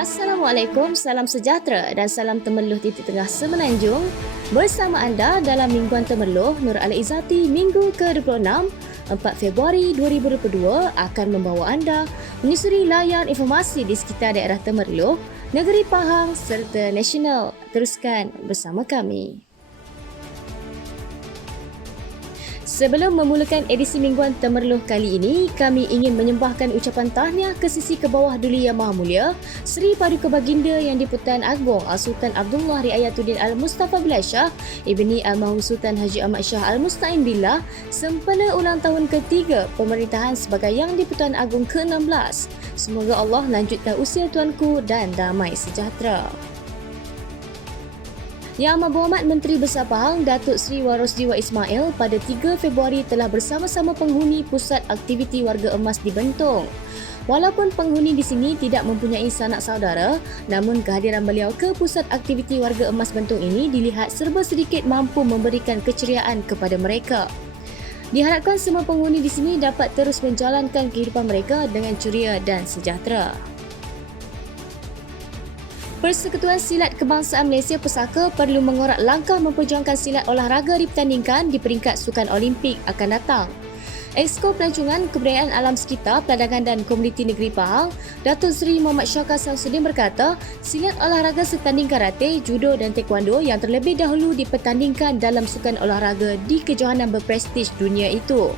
Assalamualaikum, salam sejahtera dan salam temerloh titik tengah Semenanjung. Bersama anda dalam Mingguan Temerloh, Nur Al-Izzati Minggu ke-26, 4 Februari 2022 akan membawa anda menyusuri layan informasi di sekitar daerah Temerloh, Negeri Pahang serta nasional. Teruskan bersama kami. Sebelum memulakan edisi Mingguan Temerloh kali ini, kami ingin menyembahkan ucapan tahniah ke Sisi Kebawah Duli Yang Maha Mulia, Seri Paduka Baginda Yang di-Pertuan Agong Al-Sultan Abdullah Riayatuddin Al-Mustafa Billah Shah, Ibni Al-Mahum Sultan Haji Ahmad Shah Al-Musta'in Billah, sempena ulang tahun ketiga pemerintahan sebagai Yang di-Pertuan Agong ke-16. Semoga Allah lanjutkan usia tuanku dan damai sejahtera. Yang Amat Berhormat Menteri Besar Pahang Datuk Seri Warosdiwa Ismail pada 3 Februari telah bersama-sama penghuni Pusat Aktiviti Warga Emas di Bentong. Walaupun penghuni di sini tidak mempunyai sanak saudara, namun kehadiran beliau ke Pusat Aktiviti Warga Emas Bentong ini dilihat serba sedikit mampu memberikan keceriaan kepada mereka. Diharapkan semua penghuni di sini dapat terus menjalankan kehidupan mereka dengan ceria dan sejahtera. Persekutuan Silat Kebangsaan Malaysia Pesaka perlu mengorak langkah memperjuangkan silat olahraga dipertandingkan di peringkat Sukan Olimpik akan datang. Exko Pelancongan Kebudayaan Alam Sekitar, Perdagangan dan Komuniti Negeri Pahang, Datuk Seri Muhammad Syakar Samsudin berkata, silat olahraga setanding karate, judo dan taekwondo yang terlebih dahulu dipertandingkan dalam sukan olahraga di kejohanan berprestij dunia itu.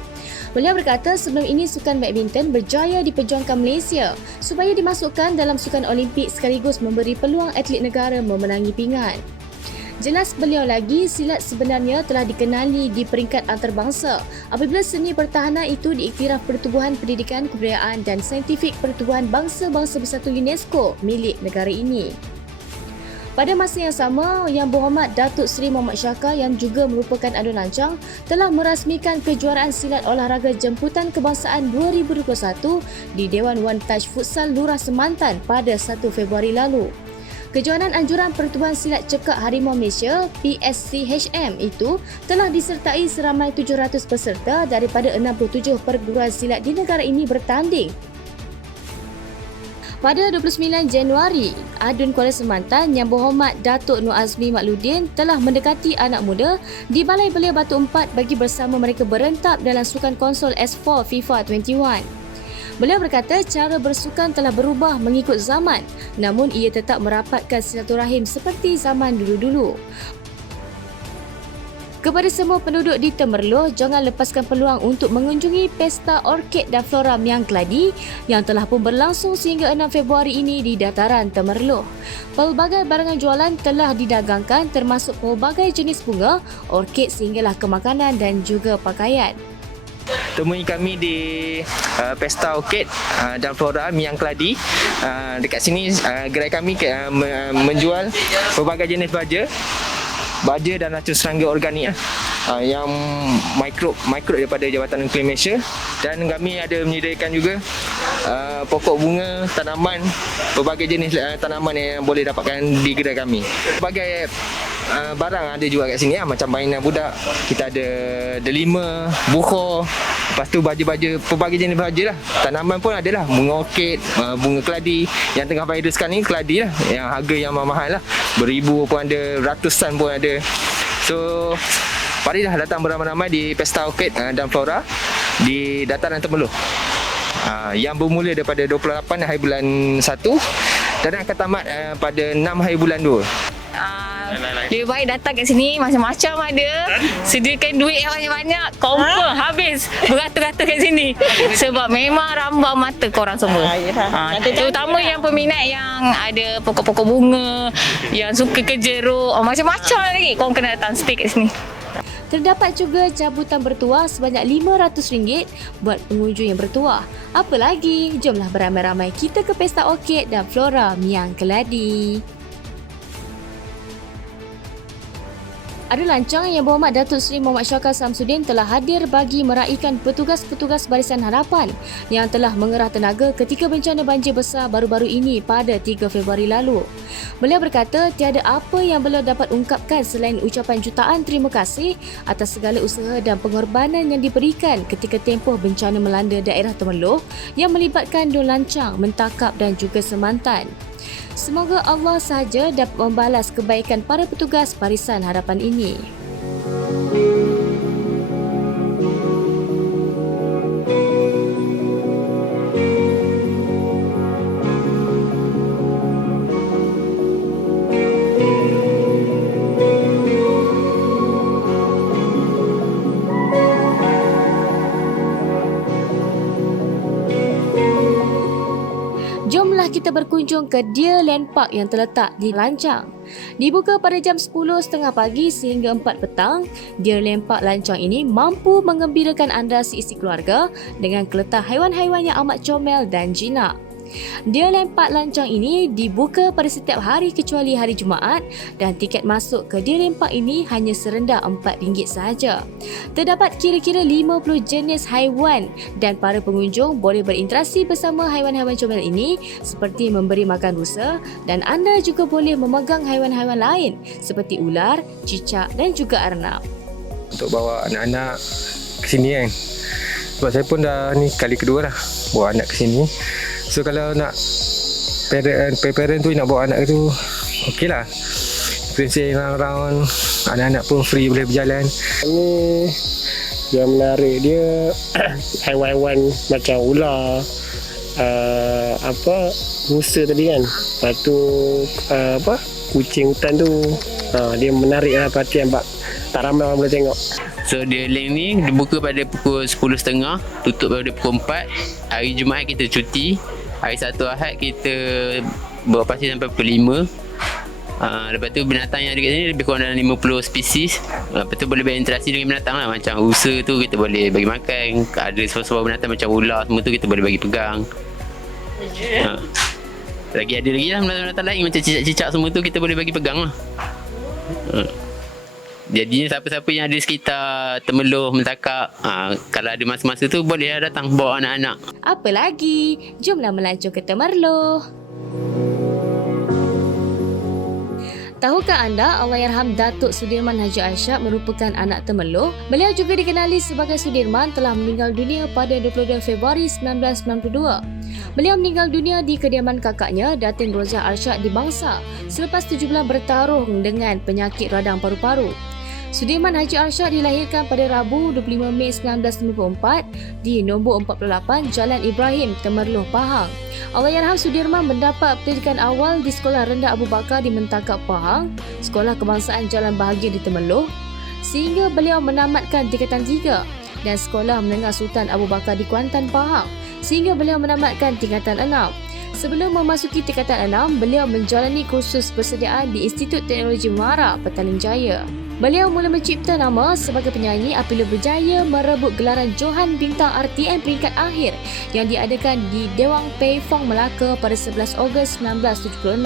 Beliau berkata sebelum ini sukan badminton berjaya diperjuangkan Malaysia supaya dimasukkan dalam sukan Olimpik sekaligus memberi peluang atlet negara memenangi pingat. Jelas beliau lagi, silat sebenarnya telah dikenali di peringkat antarabangsa apabila seni pertahanan itu diiktiraf Pertubuhan Pendidikan, Kebudayaan dan Saintifik Pertubuhan Bangsa-Bangsa Bersatu UNESCO milik negara ini. Pada masa yang sama, Yang Berhormat Datuk Seri Muhammad Syakar yang juga merupakan adu lancang telah merasmikan kejuaraan silat olahraga jemputan kebangsaan 2021 di Dewan Wan Taj Futsal Lurah Semantan pada 1 Februari lalu. Kejohanan Anjuran Pertubuhan Silat Cekak Harimau Malaysia PSCHM itu telah disertai seramai 700 peserta daripada 67 perguruan silat di negara ini bertanding. Pada 29 Januari, Adun Kuala Semantan Yang Berhormat Datuk Nur Azmi Makludin telah mendekati anak muda di Balai Belia Batu Empat bagi bersama mereka berentap dalam sukan konsol S4 FIFA 21. Beliau berkata cara bersukan telah berubah mengikut zaman, namun ia tetap merapatkan silaturahim seperti zaman dulu-dulu. Kepada semua penduduk di Temerloh, jangan lepaskan peluang untuk mengunjungi Pesta Orkid dan Flora Miang Keladi yang telah pun berlangsung sehingga 6 Februari ini di dataran Temerloh. Pelbagai barangan jualan telah didagangkan termasuk pelbagai jenis bunga, orkid sehinggalah ke makanan dan juga pakaian. Temui kami di Pesta Orkid dan Flora Miang Keladi. Dekat sini gerai kami menjual pelbagai jenis baja dan racun serangga organik yang mikro daripada Jabatan Nuklear Malaysia, dan kami ada menyediakan juga pokok bunga, tanaman, pelbagai jenis tanaman yang boleh dapatkan di gerai kami. Pelbagai barang ada juga kat sini macam mainan budak, kita ada delima, bukhor, lepas tu baja-baja, pelbagai jenis baja lah. Tanaman pun ada lah, bunga orkid, bunga keladi yang tengah viral sekarang ni, keladi lah yang harga yang mahal lah, beribu pun ada, ratusan pun ada. So marilah datang beramai-ramai di Pesta Orkid dan Flora di dataran Temerloh yang bermula daripada 28 hari bulan 1 dan akan tamat pada 6 hari bulan 2. Lebih baik datang kat sini, macam-macam ada. Sediakan duit yang banyak-banyak, confirm habis beratus-ratus kat sini. Sebab memang rambang mata korang semua. Terutama yang peminat yang ada pokok-pokok bunga, yang suka kerja jeruk, macam-macam lagi. Korang kena datang stay kat sini. Terdapat juga cabutan bertuah sebanyak RM500 buat pengunjung yang bertuah. Apa lagi? Jomlah beramai-ramai kita ke Pesta Orkid dan Flora Miang Keladi. Adu lancang Yang Berhormat Datuk Seri Muhammad Syakar Samsudin telah hadir bagi meraihkan petugas-petugas Barisan Harapan yang telah mengerah tenaga ketika bencana banjir besar baru-baru ini pada 3 Februari lalu. Beliau berkata tiada apa yang beliau dapat ungkapkan selain ucapan jutaan terima kasih atas segala usaha dan pengorbanan yang diberikan ketika tempoh bencana melanda daerah Temerloh yang melibatkan Dun Lancang, Mentakap dan juga Semantan. Semoga Allah sahaja dapat membalas kebaikan para petugas Barisan Harapan ini. Jomlah kita berkunjung ke Deer Land Park yang terletak di Lancang. Dibuka pada jam 10.30 pagi sehingga 4 petang, Deer Land Park Lancang ini mampu menggembirakan anda seisi keluarga dengan keletak haiwan-haiwan yang amat comel dan jinak. Deer Land Park Lancang ini dibuka pada setiap hari kecuali hari Jumaat dan tiket masuk ke Deer Land Park ini hanya serendah RM4 sahaja. Terdapat kira-kira 50 jenis haiwan dan para pengunjung boleh berinteraksi bersama haiwan-haiwan comel ini seperti memberi makan rusa, dan anda juga boleh memegang haiwan-haiwan lain seperti ular, cicak dan juga arnab. Untuk bawa anak-anak ke sini kan. Sebab saya pun dah ni kali kedua dah bawa anak ke sini. So kalau nak parent tu nak bawa anak tu okey lah. Prinsip round-round, anak-anak pun free boleh berjalan. Ini yang menarik dia haiwan-haiwan macam ular, rusa tadi kan. Lepas tu kucing hutan tu. Dia menarik lah perhatian, tak ramai orang boleh tengok. So Deer Land ni dibuka pada pukul 10.30, tutup pada pukul 4. Hari Jumaat kita cuti. Hari Sabtu Ahad kita beroperasi sampai pukul 5. Lepas tu binatang yang ada kat sini lebih kurang dalam 50 spesies. Lepas tu boleh berinteraksi dengan binatang lah. Macam rusa tu kita boleh bagi makan. Ada sebuah binatang macam ular semua tu kita boleh bagi pegang. Lagi ada lagi lah binatang-binatang lain macam cicak-cicak semua tu kita boleh bagi pegang lah. Jadi siapa-siapa yang ada sekitar Temerloh, Mentakak, kalau ada masa-masa tu boleh datang bawa anak-anak. Apa lagi? Jomlah melancong ke Temerloh. Tahukah anda Allahyarham Datuk Sudirman Haji Arsyad merupakan anak Temerloh? Beliau juga dikenali sebagai Sudirman telah meninggal dunia pada 22 Februari 1992. Beliau meninggal dunia di kediaman kakaknya Datin Rozah Arsyad di Bangsa selepas 7 bulan bertarung dengan penyakit radang paru-paru. Sudirman Haji Arsyad dilahirkan pada Rabu 25 Mei 1994 di nombor 48 Jalan Ibrahim, Temerloh, Pahang. Allahyarham Sudirman mendapat pendidikan awal di Sekolah Rendah Abu Bakar di Mentakak, Pahang, Sekolah Kebangsaan Jalan Bahagia di Temerloh, sehingga beliau menamatkan tingkatan 3, dan Sekolah Menengah Sultan Abu Bakar di Kuantan, Pahang, sehingga beliau menamatkan tingkatan 6. Sebelum memasuki tingkatan 6, beliau menjalani kursus persediaan di Institut Teknologi Muara, Petaling Jaya. Beliau mula mencipta nama sebagai penyanyi apabila berjaya merebut gelaran Johan Bintang RTM peringkat akhir yang diadakan di Dewang Pei Fong, Melaka pada 11 Ogos 1976.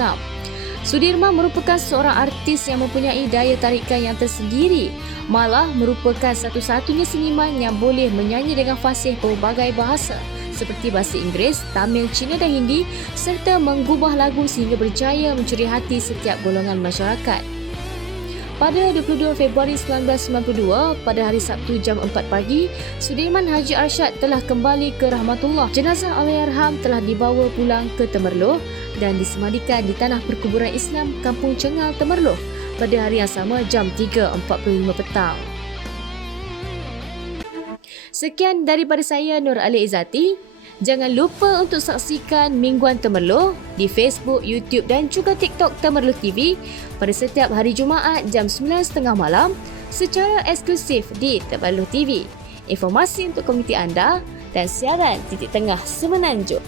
Sudirman merupakan seorang artis yang mempunyai daya tarikan yang tersendiri, malah merupakan satu-satunya seniman yang boleh menyanyi dengan fasih pelbagai bahasa seperti bahasa Inggeris, Tamil, Cina dan Hindi, serta menggubah lagu sehingga berjaya mencuri hati setiap golongan masyarakat. Pada 22 Februari 1992, pada hari Sabtu jam 4 pagi, Sudirman Haji Arsyad telah kembali ke rahmatullah. Jenazah Allahyarham telah dibawa pulang ke Temerloh dan disemadikan di Tanah Perkuburan Islam Kampung Cengal, Temerloh pada hari yang sama jam 3.45 petang. Sekian daripada saya, Nur Ali Izzati. Jangan lupa untuk saksikan Mingguan Temerloh di Facebook, YouTube dan juga TikTok Temerloh TV pada setiap hari Jumaat jam 9.30 malam secara eksklusif di Temerloh TV. Informasi untuk komuniti anda dan siaran titik tengah Semenanjung.